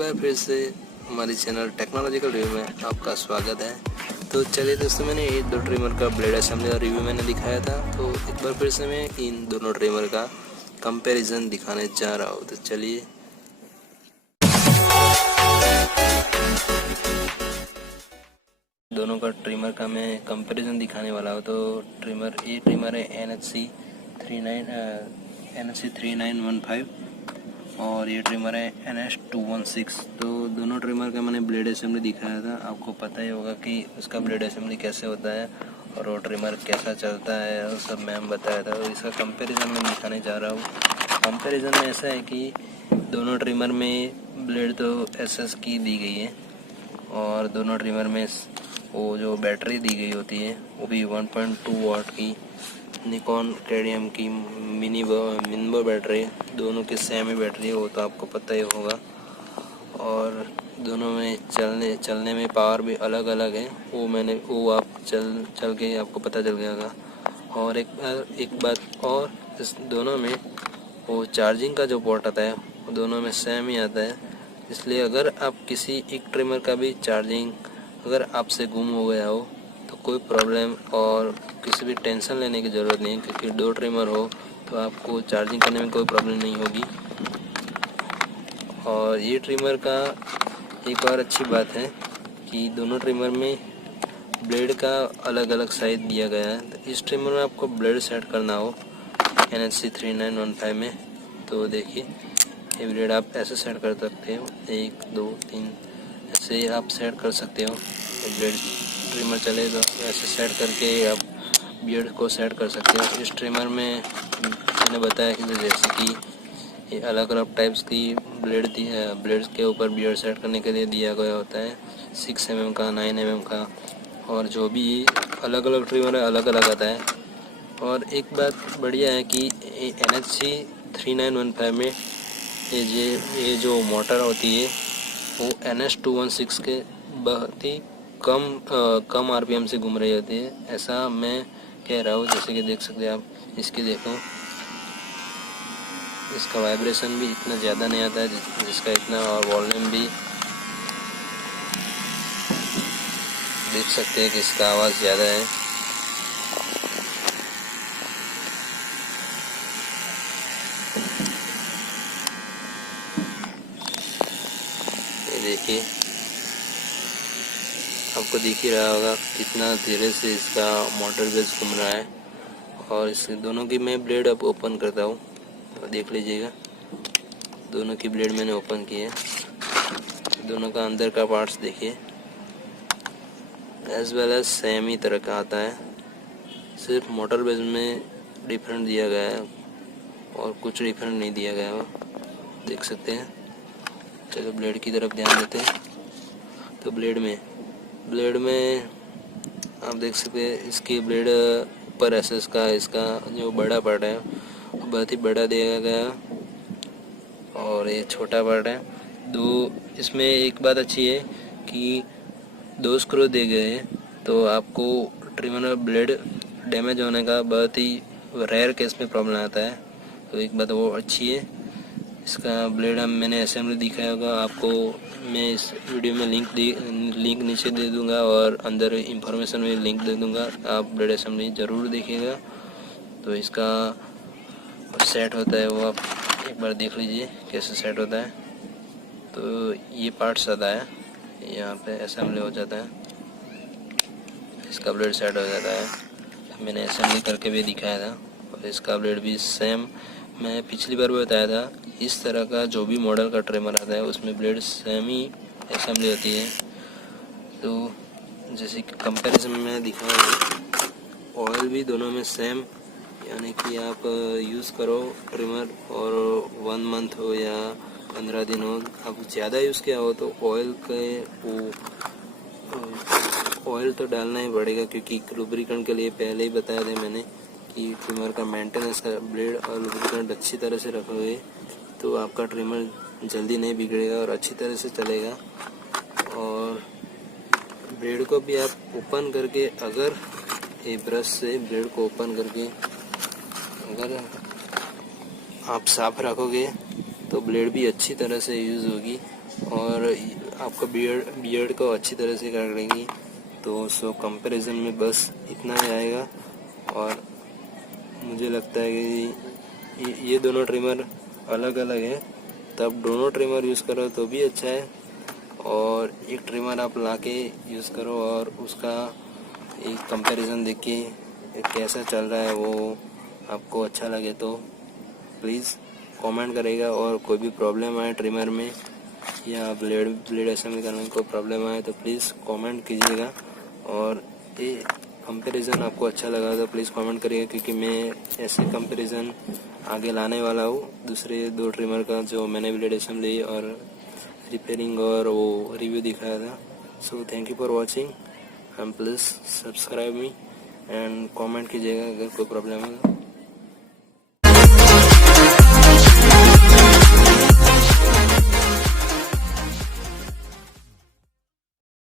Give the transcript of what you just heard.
बार फिर से हमारे चैनल टेक्नोलॉजिकल रिव्यू में आपका स्वागत है। तो चलिए दोस्तों, मैंने ये दो ट्रिमर का ब्लेड असेंबली और रिव्यू मैंने दिखाया था, तो एक बार फिर से मैं इन दोनों ट्रिमर का कंपैरिजन दिखाने जा रहा हूँ। तो चलिए, दोनों का ट्रिमर का मैं कंपैरिजन दिखाने वाला हूँ। तो ये ट्रिमर है NHC 3915 और ये ट्रिमर है NH216। तो दोनों ट्रिमर का मैंने ब्लेड असेंबली दिखाया था। आपको पता ही होगा कि उसका ब्लेड असेंबली कैसे होता है और वो ट्रिमर कैसा चलता है और सब मैम बताया था। और इसका कंपैरिजन मैं दिखाने जा रहा हूँ। कंपैरिजन में ऐसा है कि दोनों ट्रिमर में ब्लेड तो SS की दी गई है और दोनों ट्रिमर में वो जो बैटरी दी गई होती है वो भी 1.2 वाट की निकॉन कैडियम की मिनिबो बैटरी, दोनों की सेम ही बैटरी है, वो तो आपको पता ही होगा। और दोनों में चलने में पावर भी अलग अलग है, वो आप चल के आपको पता चल गया होगा। और एक बात और, इस दोनों में वो चार्जिंग का जो पोर्ट आता है वो दोनों में सेम ही आता है। इसलिए अगर आप किसी एक ट्रिमर का भी चार्जिंग अगर आपसे गुम हो गया हो तो कोई प्रॉब्लम और किसी भी टेंशन लेने की ज़रूरत नहीं है, क्योंकि दो ट्रिमर हो तो आपको चार्जिंग करने में कोई प्रॉब्लम नहीं होगी। और ये ट्रिमर का एक और अच्छी बात है कि दोनों ट्रिमर में ब्लेड का अलग अलग साइज दिया गया है। तो इस ट्रिमर में आपको ब्लेड सेट करना हो NHC 3915 में, तो देखिए ये ब्लेड आप ऐसे सेट कर सकते हो, 1 2 3 ऐसे आप सेट कर सकते हो। ब्लेड ट्रिमर चले तो ऐसे सेट करके आप बियर्ड को सेट कर सकते हो। इस ट्रिमर में मैंने बताया कि जैसे कि ये अलग अलग टाइप्स की ब्लेड्स के ऊपर बियर्ड सेट करने के लिए दिया गया होता है, 6 mm का, 9 mm का, और जो भी अलग अलग ट्रिमर है अलग अलग आता है। और एक बात बढ़िया है कि NHC 3915 में ये जो मोटर होती है वो NH216 के बहुत ही कम RPM से घूम रही होती है, ऐसा मैं कह रहा हूँ। जैसे कि देख सकते हैं आप, इसकी देखो, इसका वाइब्रेशन भी इतना ज़्यादा नहीं आता है जिसका इतना, और वॉल्यूम भी देख सकते हैं कि इसका आवाज़ ज़्यादा है। ये देखिए, आपको दिख ही रहा होगा कितना धीरे से इसका मोटर बेस घूम रहा है। और इस दोनों की मैं ब्लेड अब ओपन करता हूँ, देख लीजिएगा। दोनों की ब्लेड मैंने ओपन की है, दोनों का अंदर का पार्ट्स देखिए, एज वेल एज सेम ही तरह का आता है, सिर्फ मोटर बेस में डिफरेंट दिया गया है और कुछ डिफरेंट नहीं दिया गया है, देख सकते हैं। चलो ब्लेड की तरफ ध्यान देते हैं। तो ब्लेड में आप देख सकते हैं, इसकी ब्लेड ऊपर SS का, इसका जो बड़ा पार्ट है बहुत ही बड़ा दिया गया और ये छोटा पार्ट है। इसमें एक बात अच्छी है कि 2 स्क्रू दिए गए हैं, तो आपको ट्रिमर में ब्लेड डैमेज होने का बहुत ही रेयर केस में प्रॉब्लम आता है, तो एक बात वो अच्छी है। इसका ब्लेड मैंने असेंबली दिखाया होगा आपको, मैं इस वीडियो में लिंक नीचे दे दूंगा और अंदर इंफॉर्मेशन में लिंक दे दूंगा, आप ब्लेड असेंबली ज़रूर देखिएगा। तो इसका सेट होता है वो आप एक बार देख लीजिए कैसे सेट होता है। तो ये पार्ट्स आता है, यहाँ पे असेंबली हो जाता है, इसका ब्लेड सेट हो जाता है। मैंने असेंबली करके भी दिखाया था और इसका ब्लेड भी सेम मैं पिछली बार भी बताया था। इस तरह का जो भी मॉडल का ट्रिमर आता है उसमें ब्लेड सेम ही असेंबली होती है। तो जैसे कि कंपैरिजन में मैंने दिखाया, ऑयल भी दोनों में सेम, यानी कि आप यूज़ करो ट्रिमर और 1 मंथ हो या 15 दिन हो, आप ज़्यादा यूज़ किया हो तो ऑयल तो डालना ही पड़ेगा, क्योंकि लुब्रिकेंट के लिए पहले ही बताया था मैंने कि ट्रिमर का मेंटेनेंस का ब्लेड और लुब्रिकेंट अच्छी तरह से रखोगे तो आपका ट्रिमर जल्दी नहीं बिगड़ेगा और अच्छी तरह से चलेगा। और ब्लेड को भी आप ओपन करके, अगर ये ब्रश से ब्लेड को ओपन करके अगर आप साफ रखोगे तो ब्लेड भी अच्छी तरह से यूज़ होगी और आपका बियर्ड को अच्छी तरह से कर लेंगी। तो सो कंपैरिजन में बस इतना ही आएगा। और मुझे लगता है कि ये दोनों ट्रिमर अलग अलग है, तब दोनों ट्रिमर यूज़ करो तो भी अच्छा है। और एक ट्रिमर आप लाके यूज़ करो और उसका एक कंपैरिजन देख के कैसा चल रहा है वो आपको अच्छा लगे तो प्लीज़ कमेंट करेगा। और कोई भी प्रॉब्लम आए ट्रिमर में या ब्लेड असेंबली करने में कोई प्रॉब्लम आए तो प्लीज़ कमेंट कीजिएगा। और ये कंपैरिजन आपको अच्छा लगा तो प्लीज़ कमेंट करिएगा, क्योंकि मैं ऐसे कंपैरिजन आगे लाने वाला हूँ दूसरे 2 ट्रिमर का जो मैंने ब्लेड असेंबली और रिपेयरिंग और वो रिव्यू दिखाया था। So thank you for watching and please subscribe me and comment कीजिएगा अगर कोई प्रॉब्लम है।